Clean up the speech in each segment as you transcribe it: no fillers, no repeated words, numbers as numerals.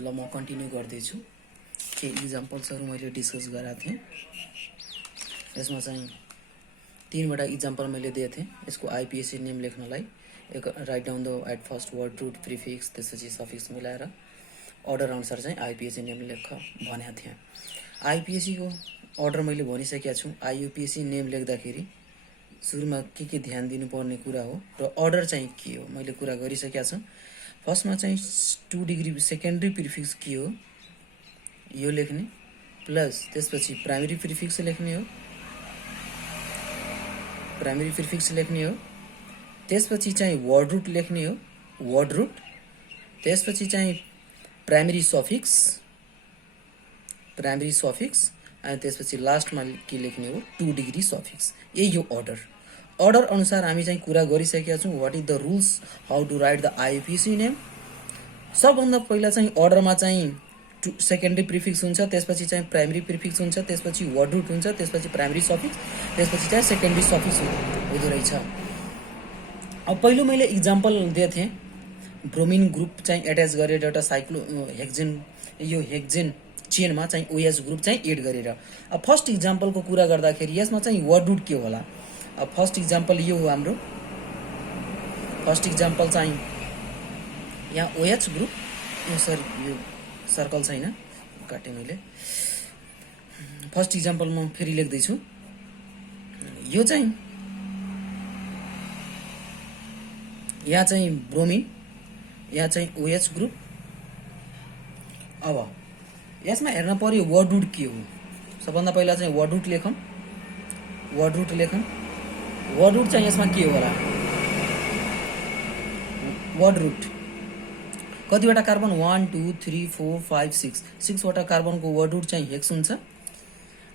ल म कन्टिन्यू गर्दैछु। केही इक्जाम्पल्सहरू मैले डिस्कस गरेको थिएँ। यसमा चाहिँ 3वटा इक्जाम्पल मैले दिएको थिएँ यसको आइपिएसी नेम लेख्नलाई। एक write down the at first word root prefix त्यसपछि सफिक्स मिलाएर अर्डर अनुसार चाहिँ आइपिएसी नेम लेख भनेको थिएँ। आइपिएसीको अर्डर मैले भनिसकेको छु। आइयुपिएसी नेम लेख्दाखेरि सुरुमा के ध्यान दिनुपर्ने कुरा हो र अर्डर चाहिँ के हो मैले कुरा गरिसकेको छु। फर्स्टमा चाहिँ 2 डिग्री सेकेन्डरी प्रिफिक्स के हो यो लेख्ने, प्लस त्यसपछि प्राइमरी प्रिफिक्स लेख्ने हो, प्राइमरी प्रिफिक्स लेख्ने हो। त्यसपछि चाहिँ वर्ड रुट लेख्ने हो, वर्ड रुट। त्यसपछि चाहिँ प्राइमरी सफिक्स, प्राइमरी सफिक्स, अनि त्यसपछि लास्टमा के लेख्ने हो 2 डिग्री सफिक्स। यही हो अर्डर। अर्डर अनुसार हामी चाहिँ कुरा गरिसकेका छौँ। What is the rules how to write the IUPAC name. सबभन्दा पहिला चाहिँ अर्डरमा चाहिँ सेकेन्डरी प्रिफिक्स हुन्छ, त्यसपछि चाहिँ प्राइमरी प्रिफिक्स हुन्छ, त्यसपछि वर्ड रुट हुन्छ, त्यसपछि प्राइमरी सफिक्स, त्यसपछि चाहिँ सेकेन्डरी सफिक्स हुँदो रहेछ। अब पहिलो मैले इक्जाम्पल दिएको थिएँ। ब्रोमिन ग्रुप चाहिँ एट्याच गरेर एउटा हेक्जेन, यो हेक्जेन चेनमा चाहिँ ओएच ग्रुप चाहिँ एड गरेर। अब फर्स्ट इक्जाम्पलको कुरा गर्दाखेरि यसमा चाहिँ वर्ड रुट के होला। अब फर्स्ट इक्जाम्पल यो हो हाम्रो। फर्स्ट इक्जाम्पल चाहिँ यहाँ ओएच ग्रुप, यो सर्कल छैन, काटेँ मैले। फर्स्ट इक्जाम्पल म फेरि लेख्दैछु। यो चाहिँ यहाँ चाहिँ ब्रोमिन, यहाँ चाहिँ ओएच ग्रुप। अब यसमा हेर्न पर्यो वर्ड रुट के हो। सबभन्दा पहिला चाहिँ वर्ड रुट लेखौँ, वर्ड रुट लेखौँ। वर्ड रुट चाहिँ यसमा के होला। वर्ड रुट कतिवटा कार्बन 1 2 3 4 5 6 6वटा कार्बनको वर्ड रुट चाहिँ हेक्स हुन्छ।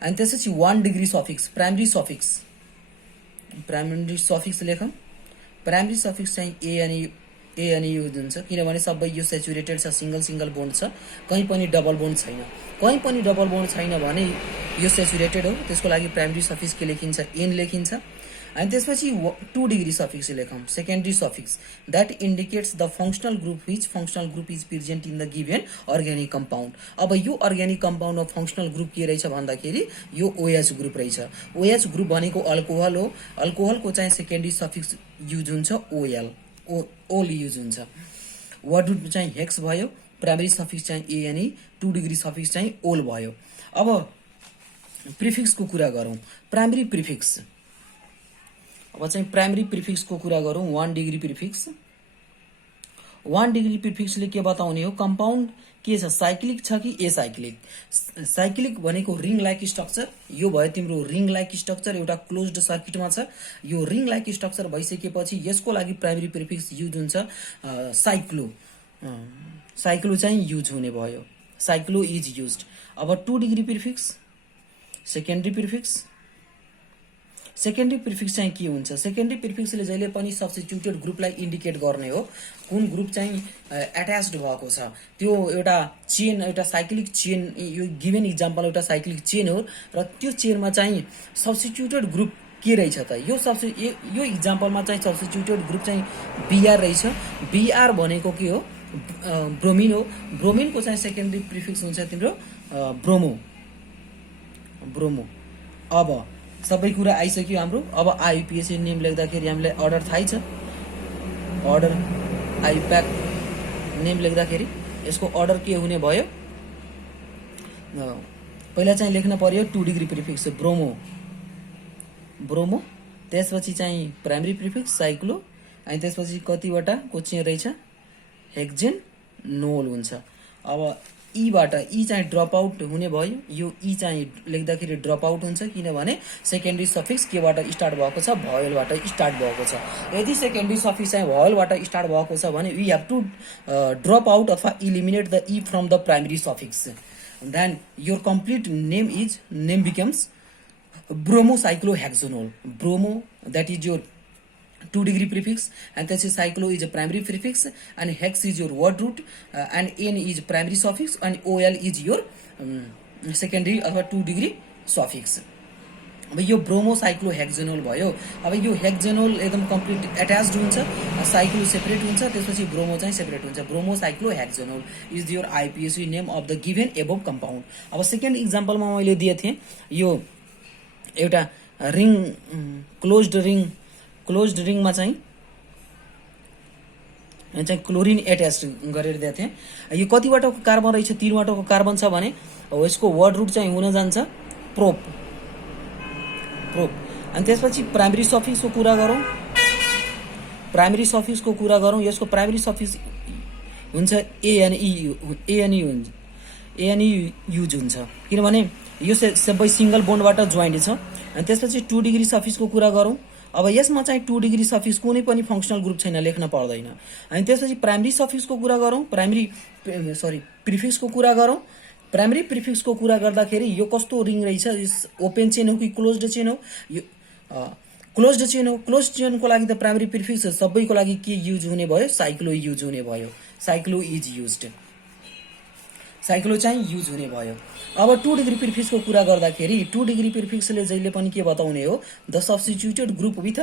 अनि त्यसपछि 1 degree suffix, primary suffix, primary suffix लेखौँ। प्राइमरी सफिक्स चाहिँ ए अनि युज हुन्छ, किनभने सबै यो सेचुरेटेड छ, सिंगल बोन्ड छ, कहीँ पनि डबल बोन्ड छैन। कहीँ पनि डबल बोन्ड छैन भने यो सेचुरेटेड हो। त्यसको लागि प्राइमरी सफिक्स के लेखिन्छ, एन लेखिन्छ। अनि त्यसपछि 2 डिग्री सफिक्स लेखौँ, secondary suffix, that indicates the functional group which functional group is present in the given organic compound. अब यो organic compound of functional group के रहेछ भन्दाखेरि यो ओएच ग्रुप रहेछ। ओएच ग्रुप भनेको अल्कोहल हो। अल्कोहलको चाहिँ सेकेन्डरी सफिक्स युज हुन्छ ओएल, ओल युज हुन्छ। वर्ड रुट चाहिँ हेक्स भयो, प्राइमरी सफिक्स चाहिँ ए अनि 2 डिग्री सफिक्स चाहिँ ओल भयो। अब प्रिफिक्सको कुरा गरौँ। प्राइमरी प्रिफिक्स, अब चाहिँ प्राइमरी प्रिफिक्सको कुरा गरौँ। 1 डिग्री प्रिफिक्स। 1 डिग्री प्रिफिक्सले के बताउने हो, कम्पाउन्ड के छ, साइक्लिक छ कि एसाइक्लिक। साइक्लिक भनेको रिङ लाइक स्ट्रक्चर। यो भयो तिम्रो रिङ लाइक स्ट्रक्चर, एउटा क्लोज्ड सर्किटमा छ। यो रिङ लाइक स्ट्रक्चर भइसकेपछि यसको लागि प्राइमरी प्रिफिक्स युज हुन्छ साइक्लो। साइक्लो चाहिँ युज हुने भयो, साइक्लो इज युज्ड। अब 2 degree prefix, secondary prefix. Secondary prefix चाहिँ के हुन्छ, सेकेन्डरी प्रिफिक्सले जहिले पनि सब्स्टिट्युटेड ग्रुपलाई इन्डिकेट गर्ने हो। कुन ग्रुप चाहिँ एट्याच्ड भएको छ, त्यो एउटा चेन, एउटा साइक्लिक चेन। यो गिभन इक्जाम्पल एउटा साइक्लिक चेन हो र त्यो चेनमा चाहिँ सब्स्टिट्युटेड ग्रुप के रहेछ त, यो इक्जाम्पलमा चाहिँ सब्स्टिट्युटेड ग्रुप चाहिँ बिआर रहेछ। बिआर भनेको के हो, ब्रोमिन हो। ब्रोमिनको चाहिँ सेकेन्डरी प्रिफिक्स हुन्छ तिम्रो ब्रोमो, ब्रोमो। अब सबै कुरा आइसक्यो हाम्रो। अब आइयुपिएसी नेम लेख्दाखेरि हामीलाई अर्डर थाहै छ। अर्डर आइप्याक नेम लेख्दाखेरि यसको अर्डर के हुने भयो, पहिला चाहिँ लेख्न पर्यो 2 डिग्री प्रिफिक्स ब्रोमो, ब्रोमो। त्यसपछि चाहिँ प्राइमरी प्रिफिक्स साइक्लो, अनि त्यसपछि कतिवटा को चाहिँ रहेछ हेक्जेन नोल हुन्छ। अब ईबाट ई चाहिँ ड्रप आउट हुने भयो। यो ई चाहिँ लेख्दाखेरि ड्रप आउट हुन्छ, किनभने सेकेन्डरी सफिक्स केबाट स्टार्ट भएको छ, भयलबाट स्टार्ट भएको छ। यदि सेकेन्डरी सफिक्स चाहिँ भयलबाट स्टार्ट भएको छ भने we have to drop out अथवा eliminate the e from the primary suffix. Then your complete name becomes bromocyclohexanol. Bromo that is your 2 degree prefix, and then cyclo is a primary prefix, and hex is your word root, and n is primary suffix, and ol is your secondary or 2 degree suffix. अब यो ब्रोमोसाइक्लोहेक्जेनोल भयो। अब यो hexanol एकदम complete attached हुन्छ, cyclo separate हुन्छ, त्यसपछि bromo चाहिँ सेपरेट हुन्छ। Bromocyclohexanol is your IUPAC name of the given above compound. अब सेकेन्ड इक्जाम्पलमा मैले दिएको थिएँ यो एउटा रिङ क्लोज्ड रिङमा चाहिँ क्लोरिन एट्याच गरेर दिएको थिएँ। यो कतिवटाको कार्बन रहेछ, 3वटाको कार्बन छ भने यसको वर्ड रुट चाहिँ हुन जान्छ प्रोप। अनि त्यसपछि प्राइमरी सफिक्सको कुरा गरौँ। यसको प्राइमरी सफिक्स हुन्छ एएनई युज हुन्छ, किनभने यो सबै सिंगल बोन्डबाट जोइन्ट छ। अनि त्यसपछि 2 डिग्री सफिक्सको कुरा गरौँ। अब यसमा चाहिँ 2 डिग्री सफिक्स कुनै पनि फङ्सनल ग्रुप छैन, लेख्न पर्दैन। अनि त्यसपछि प्राइमरी सफिक्सको कुरा गरौँ, प्रिफिक्सको कुरा गरौँ। प्राइमरी प्रिफिक्सको कुरा गर्दाखेरि यो कस्तो रिङ रहेछ, ओपन चेन हो कि क्लोज्ड चेन हो? यो क्लोज्ड चेन हो। क्लोज्ड चेनको लागि त प्राइमरी प्रिफिक्स सबैको लागि के युज हुने भयो? साइक्लो युज हुने भयो। साइक्लो चाहिँ युज हुने भयो। अब 2 डिग्री प्रिफिक्सको कुरा गर्दाखेरि 2 डिग्री प्रिफिक्सले जहिले पनि के बताउने हो? The substituted group with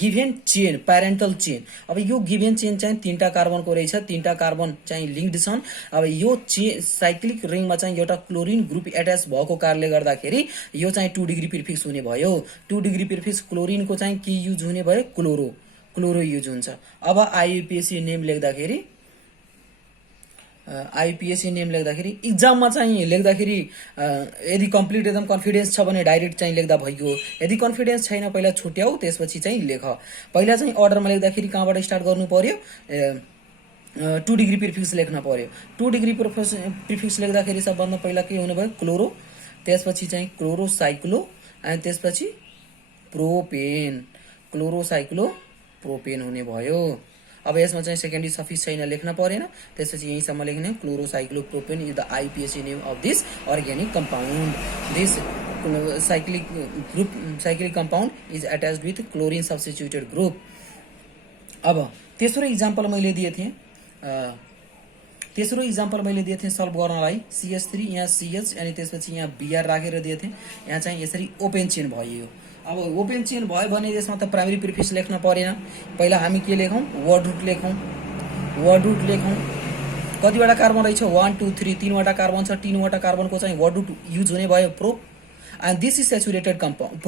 given chain, parental chain. अब यो गिभेन चेन चाहिँ 3टा कार्बनको रहेछ, 3टा कार्बन चाहिँ लिङ्क्ड छन्। अब यो साइक्लिक रिङमा चाहिँ एउटा क्लोरिन ग्रुप एट्याच भएको कारणले गर्दाखेरि यो चाहिँ 2 डिग्री प्रिफिक्स हुने भयो। 2 डिग्री प्रिफिक्स क्लोरिनको चाहिँ के युज हुने भयो? क्लोरो युज हुन्छ। अब आइयुपिएसी नेम लेख्दाखेरि इक्जाममा चाहिँ लेख्दाखेरि यदि कम्प्लिट एकदम कन्फिडेन्स छ भने डाइरेक्ट चाहिँ लेख्दा भइगयो। यदि कन्फिडेन्स छैन पहिला छुट्याऊ, त्यसपछि चाहिँ लेख। पहिला चाहिँ अर्डरमा लेख्दाखेरि कहाँबाट स्टार्ट गर्नु पर्यो? 2 डिग्री प्रिफिक्स लेख्न पर्यो। 2 डिग्री प्रिफिक्स लेख्दाखेरि सबभन्दा पहिला के हुने भयो? क्लोरो, त्यसपछि चाहिँ क्लोरोसाइक्लो, अनि त्यसपछि प्रोपेन, क्लोरोसाइक्लोप्रोपेन हुने भयो। अब यसमा चाहिँ सेकेन्डरी सफिक्स छैन, लेख्न परेन। त्यसपछि यहीँसम्म लेख्ने chlorocyclopropane is the IUPAC name of this organic compound. This cyclic compound is attached with chlorine substituted group. अब तेस्रो इक्जाम्पल मैले दिएको थिएँ सल्भ गर्नलाई। CH3 यहाँ CH अनि त्यसपछि यहाँ Br राखेर दिएको थिएँ। यहाँ चाहिँ यसरी ओपन चेन भयो। अब ओपन चेन भयो भने यसमा त प्राइमरी प्रिफिक्स लेख्न परेन। पहिला हामी के लेखौँ? वर्ड रुट लेखौँ। कतिवटा कार्बन रहेछ? 1 2 3, 3वटा कार्बन छ। 3वटा कार्बनको चाहिँ वर्ड रुट युज हुने भयो prop. And this is saturated compound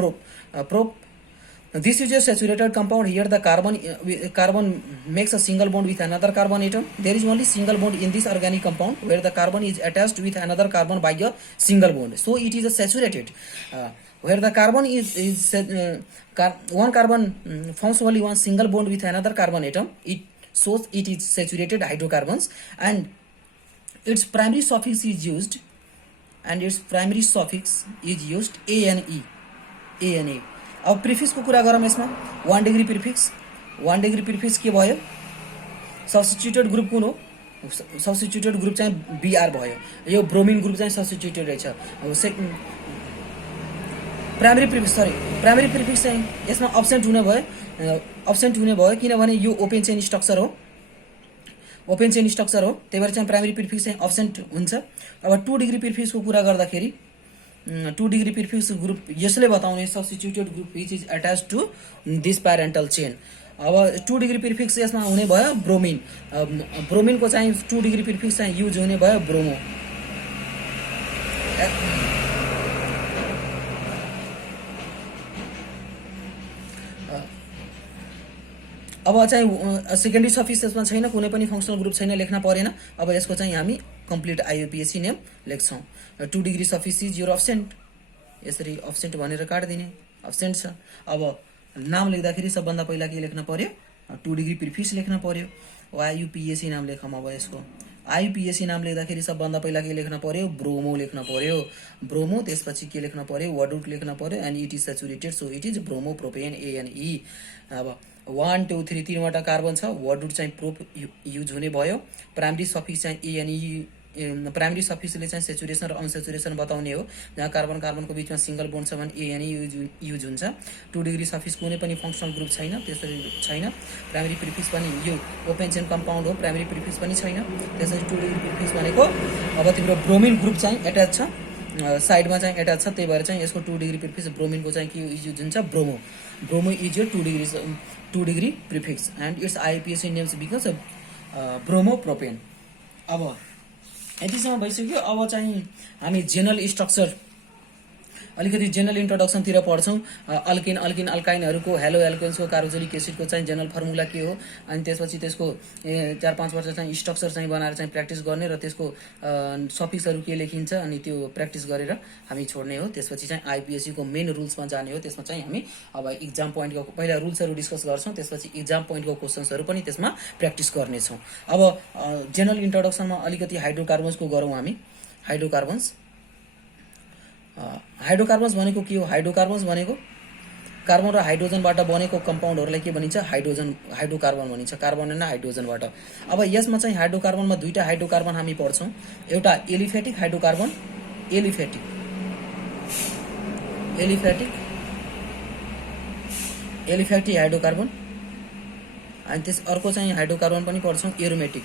prop. This is a saturated compound. Here the carbon makes a single bond with another carbon atom. There is only single bond in this organic compound where the carbon is attached with another carbon by a single bond. So it is a saturated. Where the carbon one carbon forms only one single bond with another carbon atom, it shows it is saturated hydrocarbons, and its primary suffix is used. ANA. अब प्रिफिक्सको कुरा गरौँ यसमा 1 degree prefix के भयो? Substituted group कुन हो? Substituted group चाहिँ Br भयो। यो ब्रोमिन ग्रुप चाहिँ सब्स्टिट्युटेड रहेछ। प्राइमरी प्रिफिक्स चाहिँ यसमा अब्सेन्ट हुने भयो किनभने यो ओपन चेन स्ट्रक्चर हो। त्यही भएर चाहिँ प्राइमरी प्रिफिक्स चाहिँ अब्सेन्ट हुन्छ। अब 2 डिग्री प्रिफिक्सको कुरा गर्दाखेरि 2 डिग्री प्रिफिक्स ग्रुप यसले बताउने substituted group which is attached to this parental chain. अब 2 डिग्री प्रिफिक्स यसमा हुने भयो ब्रोमिन। ब्रोमिनको चाहिँ 2 डिग्री प्रिफिक्स चाहिँ युज हुने भयो ब्रोमो। अब चाहिँ सेकेन्डरी सफिक्स यसमा छैन, कुनै पनि फङ्सनल ग्रुप छैन, लेख्न परेन। अब यसको चाहिँ हामी कम्प्लिट आइयुपिएसी नेम लेख्छौँ। 2 degree suffix is your absent, यसरी अब्सेन्ट भनेर काट्दिने, अब्सेन्ट छ। अब नाम लेख्दाखेरि सबभन्दा पहिला के लेख्न पर्यो? 2 डिग्री प्रिफिक्स लेख्न पर्यो। आइयुपिएसी नाम लेखौँ। अब यसको आइयुपिएसी नाम लेख्दाखेरि सबभन्दा पहिला के लेख्न पर्यो? ब्रोमो लेख्न पर्यो। ब्रोमो, त्यसपछि के लेख्न पर्यो? वर्ड रुट लेख्न पर्यो। And it is saturated, so it is bromo propane ANE। अब 1 2 3 3वटा कार्बन छ, वर्ड रुट चाहिँ प्रोप युज हुने भयो। प्राइमरी सफिक्स चाहिँ ANE। प्राइमरी सफिक्सले चाहिँ सेचुरेसन र अनसेचुरेसन बताउने हो। जहाँ कार्बनको बिचमा सिंगल बोन्ड छ भने ANE युज हुन्छ। 2 डिग्री सफिक्स कुनै पनि फङ्सनल ग्रुप छैन, त्यसरी छैन। प्राइमरी प्रिफिक्स पनि यो ओपन चेन कम्पाउन्ड हो, प्राइमरी प्रिफिक्स पनि छैन। त्यसरी 2 डिग्री प्रिफिक्स भनेको अब तिम्रो ब्रोमिन ग्रुप चाहिँ एट्याच छ। साइडमा चाहिँ एट्याच छ, त्यही भएर चाहिँ यसको 2 डिग्री प्रिफिक्स। ब्रोमिनको चाहिँ के युज हुन्छ, ब्रोमो। ब्रोमो इज यो 2 degree prefix and its IUPAC names because bromo propane. अब यतिसम्म भइसक्यो। अब चाहिँ हामी जेनरल स्ट्रक्चर अलिकति जेनरल इन्ट्रोडक्सनतिर पढ्छौँ। अल्किन अल्काइनहरूको हेलो एल्केन्सको कार्बोक्सिलिक एसिडको चाहिँ जेनरल फर्मुला के हो, अनि त्यसपछि त्यसको 4-5 वर्ष चाहिँ स्ट्रक्चर चाहिँ बनाएर चाहिँ प्र्याक्टिस गर्ने र त्यसको सफिक्सहरू के लेखिन्छ अनि त्यो प्र्याक्टिस गरेर हामी छोड्ने हो। त्यसपछि चाहिँ आइपिएसीको मेन रुल्समा जाने हो। त्यसमा चाहिँ हामी अब इक्जाम पोइन्टको पहिला रुल्सहरू डिस्कस गर्छौँ, त्यसपछि इक्जाम पोइन्टको क्वेसन्सहरू पनि त्यसमा प्र्याक्टिस गर्नेछौँ। अब जेनरल इन्ट्रोडक्सनमा अलिकति हाइड्रोकार्बन्सको गरौँ हामी। हाइड्रोकार्बन्स भनेको के हो? हाइड्रोकार्बन्स भनेको कार्बन र हाइड्रोजनबाट बनेको कम्पाउन्डहरूलाई के भनिन्छ? हाइड्रोकार्बन भनिन्छ, कार्बन र हाइड्रोजनबाट। अब यसमा चाहिँ हाइड्रोकार्बनमा दुईटा हाइड्रोकार्बन हामी पढ्छौँ। एउटा एलिफेटिक हाइड्रोकार्बन, एलिफेटिक हाइड्रोकार्बन, अनि त्यस अर्को चाहिँ हाइड्रोकार्बन पनि पढ्छौँ एरोमेटिक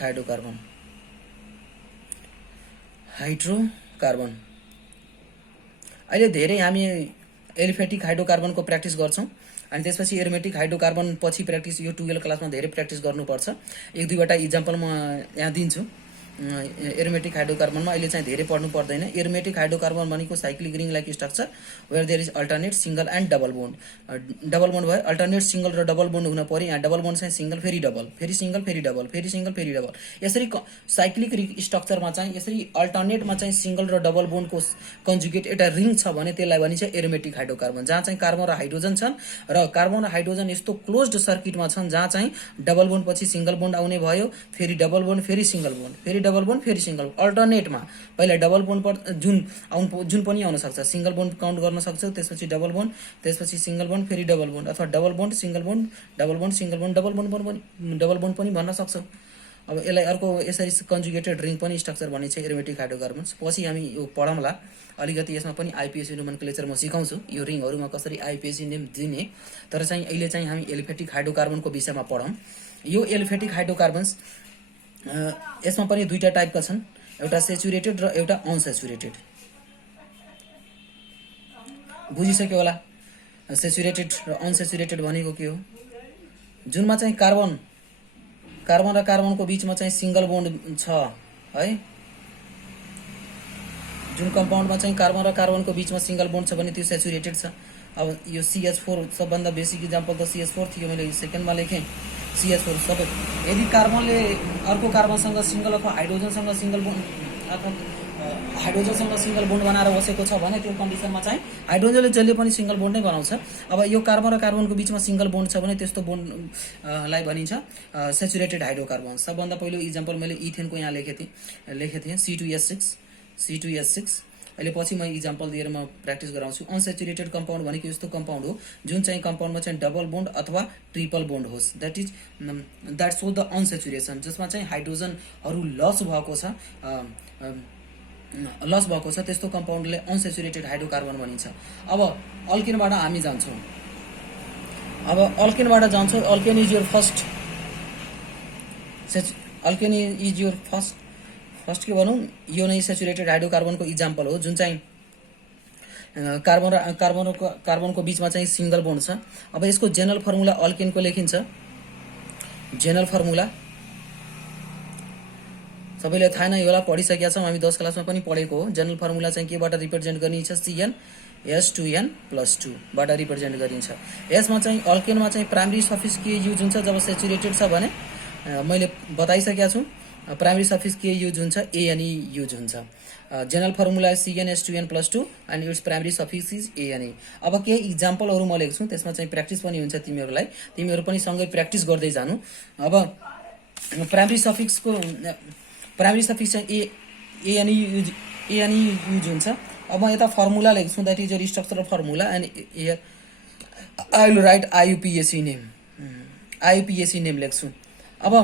हाइड्रोकार्बन। अहिले धेरै हामी एलिफेटिक हाइड्रोकार्बनको प्र्याक्टिस गर्छौँ, अनि त्यसपछि एरोमेटिक हाइड्रोकार्बन पछि प्र्याक्टिस, यो 12 क्लासमा धेरै प्र्याक्टिस गर्नुपर्छ। 1-2वटा इक्जाम्पल म यहाँ दिन्छु। एरोमेटिक हाइड्रोकार्बनमा अहिले चाहिँ धेरै पढ्नु पर्दैन। एरोमेटिक हाइड्रोकार्बन भनेको cyclic ring like structure where there is alternate single and double bond. Double bond भयो, अल्टरनेट सिंगल र डबल बोन्ड हुन पर्यो। यहाँ डबल बोन्ड चाहिँ सिंगल फेरि डबल, फेरि सिंगल फेरि डबल, फेरि सिंगल फेरि डबल। यसरी साइक्लिक रिङ स्ट्रक्चरमा चाहिँ यसरी अल्टरनेटमा चाहिँ सिंगल र डबल बोन्डको कन्जुगेट एउटा रिङ छ भने त्यसलाई भनिन्छ एरोमेटिक हाइड्रोकार्बन, जहाँ चाहिँ कार्बन र हाइड्रोजन छन् र कार्बन र हाइड्रोजन यस्तो क्लोज्ड सर्किटमा छन् जहाँ चाहिँ डबल बोन्ड पछि सिंगल बोन्ड आउने भयो, फेरि डबल बोन्ड, फेरि सिंगल बोन्ड, फेरि डबल बोन्ड, फेरि सिंगल बोन्ड। अल्टरनेटमा पहिला डबल बोन्ड जुन पनि आउन सक्छ, सिंगल बोन्ड काउन्ट गर्न सक्छौ, त्यसपछि डबल बोन्ड, त्यसपछि सिंगल बोन्ड, फेरि डबल बोन्ड, अथवा double bond single bond, double bond single bond, double bond पनि भन्न सक्छौ। अब यसलाई अर्को यसरी कन्जुगेटेड रिङ पनि स्ट्रक्चर भनिन्छ एरोमेटिक हाइड्रोकार्बन्स। पछि हामी यो पढौँला अलिकति, यसमा पनि आइपिएसी नोमेनक्लेचर म सिकाउँछु, यो रिङहरूमा कसरी आइपिएसी नेम दिने। तर चाहिँ अहिले चाहिँ हामी एलिफेटिक हाइड्रोकार्बनको विषयमा पढौँ। यो एलिफेटिक हाइड्रोकार्बन्स यसमा पनि दुईटा टाइपका छन्, एउटा सेचुरेटेड र एउटा अनसेचुरेटेड। बुझिसक्यो होला सेचुरेटेड र अनसेचुरेटेड भनेको के हो? जुनमा चाहिँ कार्बन र कार्बनको बीचमा चाहिँ सिंगल बोन्ड छ है, जुन कम्पाउन्डमा चाहिँ कार्बन र कार्बनको बीचमा सिंगल बोन्ड छ भने त्यो सेचुरेटेड छ। अब यो CH4 सबभन्दा बेसिक इक्जाम्पल त CH4 थियो, मैले सेकेन्डमा लेखेँ CH4 सबै। यदि कार्बनले अर्को कार्बनसँग सिंगल अथवा हाइड्रोजनसँग सिंगल बोन्ड अथवा हाइड्रोजनसँग सिंगल बोन्ड बनाएर बसेको छ भने त्यो कन्डिसनमा चाहिँ हाइड्रोजनले जहिले पनि सिंगल बोन्ड नै बनाउँछ। अब यो कार्बन र कार्बनको बीचमा सिंगल बोन्ड छ भने त्यस्तो बोन्डलाई भनिन्छ सेचुरेटेड हाइड्रोकार्बन। सबभन्दा पहिलो इक्जाम्पल मैले इथेनको यहाँ लेखेको थिएँ C2H6। अहिले पछि म इक्जाम्पल दिएर म प्र्याक्टिस गराउँछु। अनसेचुरेटेड कम्पाउन्ड भनेको यस्तो कम्पाउन्ड हो जुन चाहिँ कम्पाउन्डमा चाहिँ डबल बोन्ड अथवा ट्रिपल बोन्ड होस्, द्याट सो द अनसेचुरेसन, जसमा चाहिँ हाइड्रोजनहरू लस भएको छ त्यस्तो कम्पाउन्डले अनसेचुरेटेड हाइड्रोकार्बन भनिन्छ। अब अल्केनबाट हामी जान्छौँ। अल्केन इज योर फर्स्ट के भनौँ, यो नै सेचुरेटेड हाइड्रोकार्बनको इक्जाम्पल हो, जुन चाहिँ कार्बनको बीचमा चाहिँ सिंगल बोन्ड छ। अब यसको जेनरल फर्मुला अल्केनको लेखिन्छ। जेनरल फर्मुला सबैले थाहा नै होला, पढिसकेका छौँ हामी, 10 क्लासमा पनि पढेको हो। जेनरल फर्मुला चाहिँ केबाट रिप्रेजेन्ट गरिन्छ? CnH2n+2 बाट रिप्रेजेन्ट गरिन्छ। यसमा चाहिँ अल्केनमा चाहिँ प्राइमरी सफिक्स के युज हुन्छ जब सेचुरेटेड छ भने? मैले बताइसकेका छु, प्राइमरी सफिक्स के युज हुन्छ? ANE युज हुन्छ। General formula CnH2n+2 and its primary suffix is ANE। अब के इक्जाम्पलहरू म लेख्छु, त्यसमा चाहिँ प्र्याक्टिस पनि हुन्छ तिमीहरूलाई, तिमीहरू पनि सँगै प्र्याक्टिस गर्दै जानु। अब प्राइमरी सफिक्स चाहिँ ANE युज हुन्छ। अब म यता फर्मुला लेख्छु, that is your structural formula, and here I will write IUPAC name लेख्छु। अब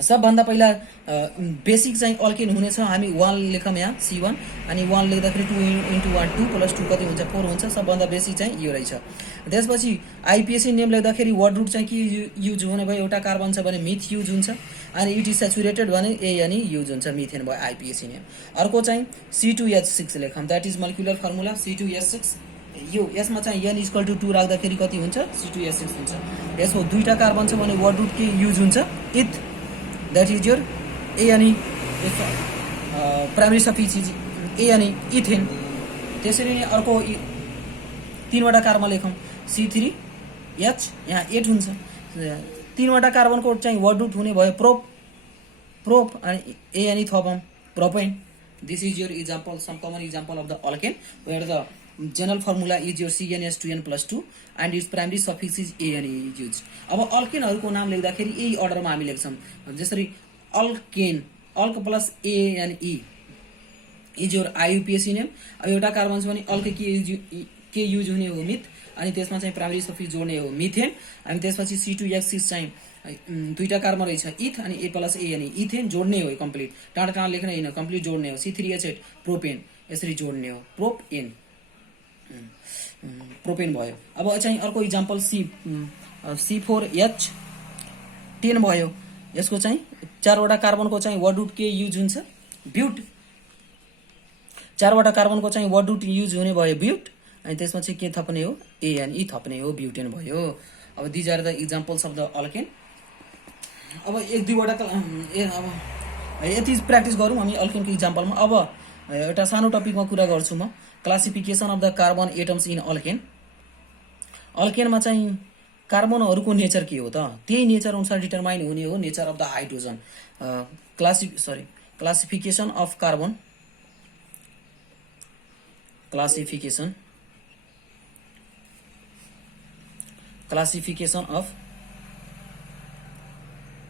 सबभन्दा पहिला बेसिक चाहिँ अल्केन हुनेछ। हामी 1 लेखौँ यहाँ C1 अनि 1 लेख्दाखेरि 2 × 1 2 + 2 कति हुन्छ 4 हुन्छ। सबभन्दा बेसिक चाहिँ यो रहेछ। त्यसपछि आइपिएसी नेम लेख्दाखेरि वर्ड रुट चाहिँ के युज हुने भयो, एउटा कार्बन छ भने मिथ युज हुन्छ अनि इट इज सेचुरेटेड भने एएनई युज हुन्छ, मिथेन भयो आइपिएसी नेम। अर्को चाहिँ C2H6 लेखौँ, that is molecular formula C2H6। यो यसमा चाहिँ n = 2 राख्दाखेरि कति हुन्छ C2H6 हुन्छ। यसको दुईटा कार्बन छ भने वर्ड रुट के युज हुन्छ इथ, that is your एएनई, primary suffix is एएनई ethane. त्यसरी नै अर्को तीनवटा कार्बन लेखौँ C3H, यहाँ 8 हुन्छ। तीनवटा कार्बनको चाहिँ वर्ड रुट हुने भयो प्रोप अनि एएनई थपौँ propane. This is your example, some common example of the alkane where the general formula is your CnH2n + 2 and its primary suffix is ANE is used। अब अल्केनहरूको नाम लेख्दाखेरि यही अर्डरमा हामी लेख्छौँ, जसरी alkane alk plus ANE is your IUPAC name. अब एउटा कार्बन छ भने अल्क के युज हुने हो मिथ, अनि त्यसमा चाहिँ प्राइमरी सफिक्स जोड्ने हो मिथेन। अनि त्यसपछि C2H6 चाहिँ दुईटा कार्बन रहेछ इथ अनि A + ANE इथेन जोड्ने हो, कम्प्लिट टाढा टाढा लेख्ने होइन, कम्प्लिट जोड्ने हो। C3H8 प्रोपेन यसरी जोड्ने हो, प्रोपेन भयो। अब चाहिँ अर्को इक्जाम्पल C4H10 भयो। यसको चाहिँ चारवटा कार्बनको चाहिँ वर्ड रुट के युज हुन्छ ब्युट, चारवटा कार्बनको चाहिँ वर्ड रुट युज हुने भयो ब्युट, अनि त्यसमा चाहिँ के थप्ने हो एएनई थप्ने हो, ब्युटेन भयो। अब these are the examples of the alkane. अब एक दुईवटा अब यति प्र्याक्टिस गरौँ हामी अल्केनको इक्जाम्पलमा। अब एउटा सानो टपिकमा कुरा गर्छु म, classification of the carbon atoms in alkane. अल्केनमा चाहिँ कार्बनहरूको नेचर के हो त, त्यही नेचर अनुसार डिटरमाइन हुने हो nature of the hydrogen. Classification of carbon, classification of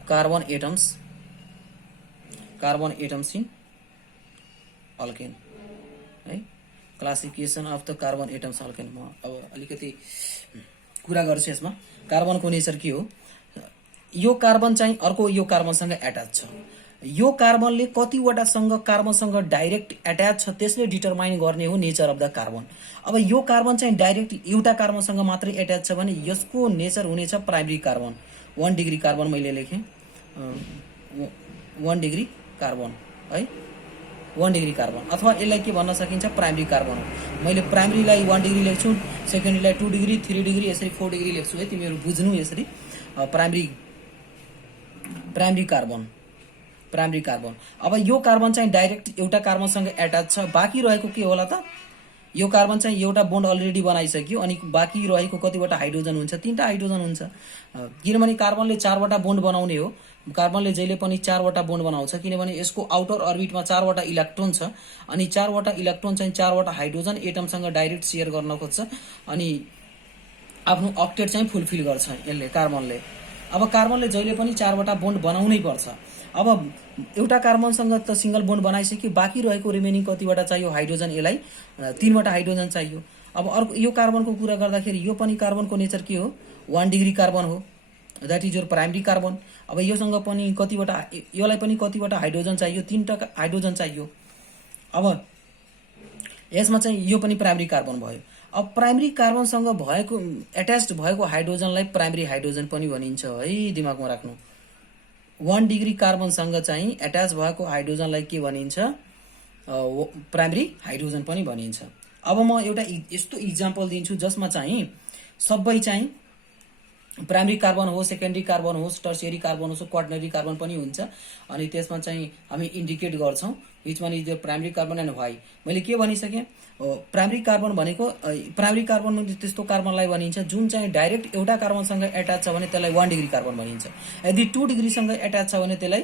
carbon atoms in alkane है, classification of the carbon atoms alkane. म अब अलिकति कुरा गर्छु यसमा। कार्बनको नेचर के हो, यो कार्बन चाहिँ अर्को यो कार्बनसँग एट्याच छ, यो कार्बनले कतिवटासँग कार्बनसँग डाइरेक्ट एट्याच छ त्यसले डिटरमाइन गर्ने हो नेचर अफ द कार्बन। अब यो कार्बन चाहिँ डाइरेक्ट एउटा कार्बनसँग मात्रै एट्याच छ भने यसको नेचर हुनेछ प्राइमरी कार्बन। 1 डिग्री कार्बन मैले लेखेँ, 1 डिग्री कार्बन है, 1 डिग्री कार्बन, अथवा यसलाई के भन्न सकिन्छ प्राइमरी कार्बन हो। मैले प्राइमरीलाई 1 डिग्री लेख्छु, सेकेन्डरीलाई 2 डिग्री, 3 डिग्री, यसरी 4 डिग्री लेख्छु है, तिमीहरू बुझ्नु यसरी। Primary carbon. अब यो कार्बन चाहिँ डाइरेक्ट एउटा कार्बनसँग एट्याच छ, बाँकी रहेको के होला त, यो कार्बन चाहिँ एउटा बोन्ड अलरेडी बनाइसक्यो अनि बाँकी रहेको कतिवटा हाइड्रोजन हुन्छ, 3टा हाइड्रोजन हुन्छ। किनभने कार्बनले 4वटा बोन्ड बनाउने हो, कार्बनले जहिले पनि 4वटा बोन्ड बनाउँछ, किनभने यसको आउटर अर्बिटमा 4वटा इलेक्ट्रोन छ अनि 4वटा इलेक्ट्रोन चाहिँ 4वटा हाइड्रोजन एटमसँग डाइरेक्ट सेयर गर्न खोज्छ अनि आफ्नो अक्टेट चाहिँ फुलफिल गर्छ यसले, कार्बनले। अब कार्बनले जहिले पनि 4वटा बोन्ड बनाउनै पर्छ। अब एउटा कार्बनसँग त सिंगल बोन्ड बनाइसक्यो, बाँकी रहेको रिमेनिङ कतिवटा चाहियो हाइड्रोजन, यसलाई 3वटा हाइड्रोजन चाहियो। अब अर्को यो कार्बनको कुरा गर्दाखेरि यो पनि कार्बनको नेचर के हो 1 डिग्री कार्बन हो, that is your primary carbon. अब योसँग पनि कतिवटा, यसलाई पनि कतिवटा हाइड्रोजन चाहियो, 3टा हाइड्रोजन चाहियो। अब यसमा चाहिँ यो पनि प्राइमरी कार्बन भयो। अब प्राइमरी कार्बनसँग भएको एट्याच्ड भएको हाइड्रोजनलाई प्राइमरी हाइड्रोजन पनि भनिन्छ है, दिमागमा राख्नु। 1 डिग्री कार्बनसँग चाहिँ एट्याच भएको हाइड्रोजनलाई के भनिन्छ प्राइमरी हाइड्रोजन पनि भनिन्छ। अब म एउटा यस्तो इक्जाम्पल दिन्छु जसमा चाहिँ सबै चाहिँ प्राइमरी कार्बन हो, सेकेन्डरी कार्बन होस्, टर्सियरी कार्बन होस्, क्वाटर्नरी कार्बन पनि हुन्छ अनि त्यसमा चाहिँ हामी इन्डिकेट गर्छौँ which one is the primary carbon and why. मैले के भनिसकेँ, प्राइमरी कार्बन भनेको प्राइमरी कार्बन त्यस्तो कार्बनलाई भनिन्छ जुन चाहिँ डाइरेक्ट एउटा कार्बनसँग एट्याच छ भने त्यसलाई 1 डिग्री कार्बन भनिन्छ। यदि 2 डिग्रीसँग एट्याच छ भने त्यसलाई,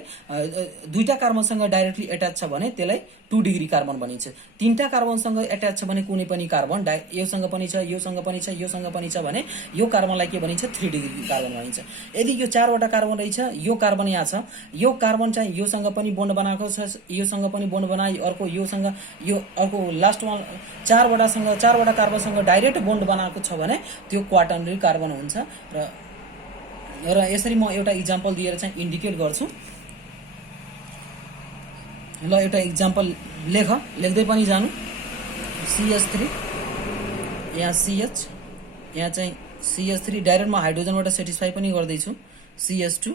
दुईटा कार्बनसँग डाइरेक्टली एट्याच छ भने त्यसलाई 2 डिग्री कार्बन भनिन्छ। 3टा कार्बनसँग एट्याच छ भने कुनै पनि कार्बन योसँग पनि छ, योसँग पनि छ, योसँग पनि छ भने यो कार्बनलाई के भनिन्छ 3 डिग्री कार्बन भनिन्छ। यदि यो 4वटा कार्बन रहेछ, यो कार्बन यहाँ छ, यो कार्बन चाहिँ योसँग पनि बोन्ड बनाएको छ, योसँग पनि बोन्ड बनाए, अर्को योसँग, यो अर्को लास्टमा 4वटा कार्बनसँग डाइरेक्ट बोन्ड बनाएको छ भने त्यो क्वाटर्नरी कार्बन हुन्छ। र यसरी म एउटा इक्जाम्पल दिएर चाहिँ इन्डिकेट गर्छु। ल एउटा इक्जाम्पल लेख्दै पनि जानु। CH3 यहाँ CH, यहाँ चाहिँ CH3 डाइरेक्ट म हाइड्रोजनबाट सेटिस्फाई पनि गर्दैछु। CH2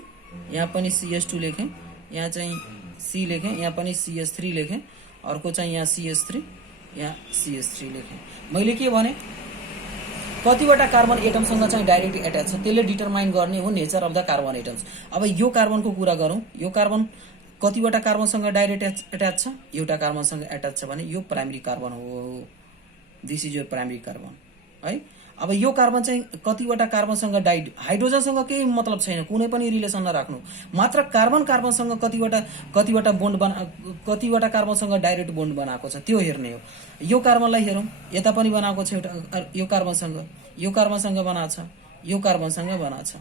यहाँ पनि CH2 लेखेँ, यहाँ चाहिँ C लेखेँ, यहाँ पनि CH3 लेखेँ, अर्को चाहिँ यहाँ CH3, यहाँ CH3 लेखेँ। मैले के भने कतिवटा कार्बन एटमसँग चाहिँ डाइरेक्ट एट्याच छ त्यसले डिटरमाइन गर्ने हो nature of the carbon atoms. अब यो कार्बनको कुरा गरौँ, यो कार्बन कतिवटा कार्बनसँग डाइरेक्ट एट्याच छ, एउटा कार्बनसँग एट्याच छ भने यो प्राइमरी कार्बन हो। This is your primary carbon है। अब यो कार्बन चाहिँ कतिवटा कार्बनसँग हाइड्रोजनसँग केही मतलब छैन, कुनै पनि रिलेसन नराख्नु, मात्र कार्बनसँग कतिवटा बोन्ड कतिवटा कार्बनसँग डाइरेक्ट बोन्ड बनाएको छ त्यो हेर्ने हो। यो कार्बनलाई हेरौँ, यता पनि बनाएको छ एउटा, यो कार्बनसँग बनाएको छ, यो कार्बनसँग बनाएको छ।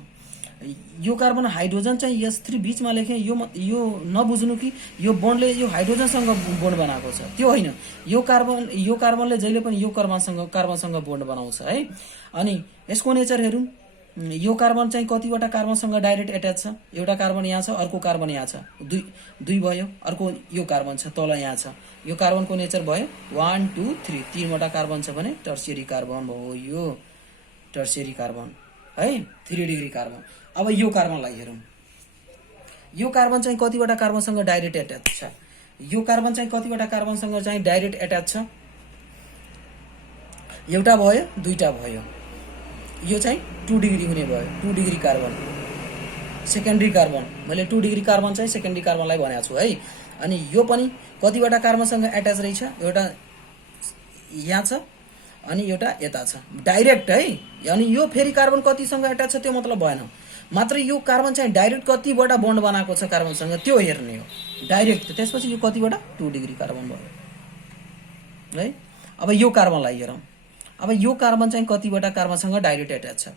यो कार्बन हाइड्रोजन चाहिँ S3 बीचमा लेखेँ, यो नबुझ्नु कि यो बोन्डले यो हाइड्रोजनसँग बोन्ड बनाएको छ, त्यो होइन। यो कार्बनले जहिले पनि यो कार्बनसँग बोन्ड बनाउँछ है। अनि यसको नेचर हेरौँ, यो कार्बन चाहिँ कतिवटा कार्बनसँग डाइरेक्ट एट्याच छ, एउटा कार्बन यहाँ छ, अर्को कार्बन यहाँ छ, दुई भयो, अर्को यो कार्बन छ तल यहाँ छ। यो कार्बनको नेचर भयो 1 2 3, तीनवटा कार्बन छ भने टर्सियरी कार्बन भयो, यो टर्सियरी कार्बन है, 3 डिग्री कार्बन। अब यो कार्बनलाई हेरौँ, यो कार्बन चाहिँ कतिवटा कार्बनसँग डाइरेक्ट एट्याच छ, यो कार्बन चाहिँ कतिवटा कार्बनसँग चाहिँ डाइरेक्ट एट्याच छ, एउटा भयो, दुईटा भयो, यो चाहिँ 2 डिग्री हुने भयो, 2 डिग्री कार्बन सेकेन्डरी कार्बन। मैले 2 डिग्री कार्बन चाहिँ सेकेन्डरी कार्बनलाई भनेको छु है। अनि यो पनि कतिवटा कार्बनसँग एट्याच रहेछ, एउटा यहाँ छ अनि एउटा यता छ डाइरेक्ट है। अनि यो फेरि कार्बन कतिसँग एट्याच छ त्यो मतलब भएन, मात्र यो कार्बन चाहिँ डाइरेक्ट कतिवटा बोन्ड बनाएको छ कार्बनसँग त्यो हेर्ने हो डाइरेक्ट। त्यसपछि यो कतिवटा 2 डिग्री कार्बन भयो है। अब यो कार्बनलाई हेरौँ, अब यो कार्बन चाहिँ कतिवटा कार्बनसँग डाइरेक्ट एट्याच छ,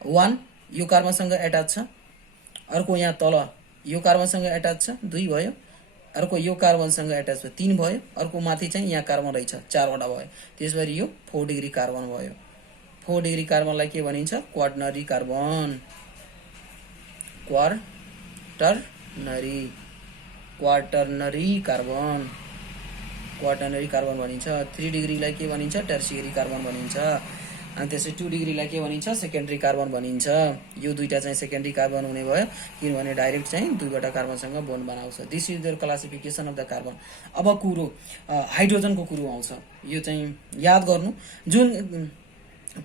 1 यो कार्बनसँग एट्याच छ, अर्को यहाँ तल यो कार्बनसँग एट्याच छ 2 भयो, अर्को यो कार्बनसँग एट्याच भयो 3 भयो, अर्को माथि चाहिँ यहाँ कार्बन रहेछ 4वटा भयो, त्यसपछि यो 4 डिग्री कार्बन भयो। 4 डिग्री कार्बनलाई के भनिन्छ, क्वाटर्नरी कार्बन, क्वाटर्नरी कार्बन भनिन्छ। 3 डिग्रीलाई के भनिन्छ, टर्सियरी कार्बन भनिन्छ। अनि त्यसै 2 डिग्रीलाई के भनिन्छ, सेकेन्डरी कार्बन भनिन्छ। यो दुईटा चाहिँ सेकेन्डरी कार्बन हुने भयो किनभने डाइरेक्ट चाहिँ दुईवटा कार्बनसँग बोन्ड बनाउँछ। This is the classification of the carbon. अब कुरो हाइड्रोजनको कुरो आउँछ, यो चाहिँ याद गर्नु, जुन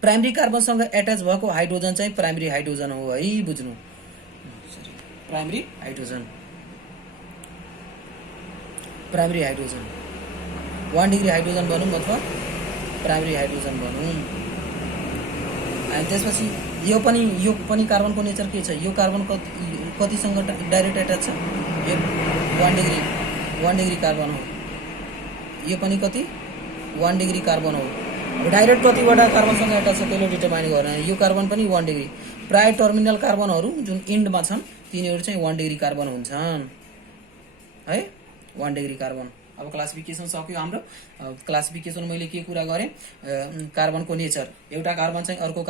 प्राइमरी कार्बनसँग एट्याच भएको हाइड्रोजन चाहिँ प्राइमरी हाइड्रोजन हो है, बुझ्नु, प्राइमरी हाइड्रोजन 1 डिग्री हाइड्रोजन भनौँ अथवा प्राइमरी हाइड्रोजन भनौँ। अनि त्यसपछि यो पनि कार्बनको नेचर के छ, यो कार्बन कतिसँग डाइरेक्ट एट्याच छ, यो 1 डिग्री कार्बन हो, यो पनि कति 1 डिग्री कार्बन हो। डाइरेक्ट कतिवटा कार्बनसँग एट्याच छ त्यसले डिटरमाइन गर्ने। यो कार्बन पनि 1 डिग्री, प्राय टर्मिनल कार्बनहरू जुन इन्डमा छन् तिनीहरू चाहिँ 1 डिग्री कार्बन हुन्छन् है, 1 डिग्री कार्बन। अब क्लासिफिकेसन सक्यो हाम्रो। क्लासिफिकेसन मैले के कुरा गरेँ, कार्बनको नेचर, एउटा कार्बन चाहिँ अर्को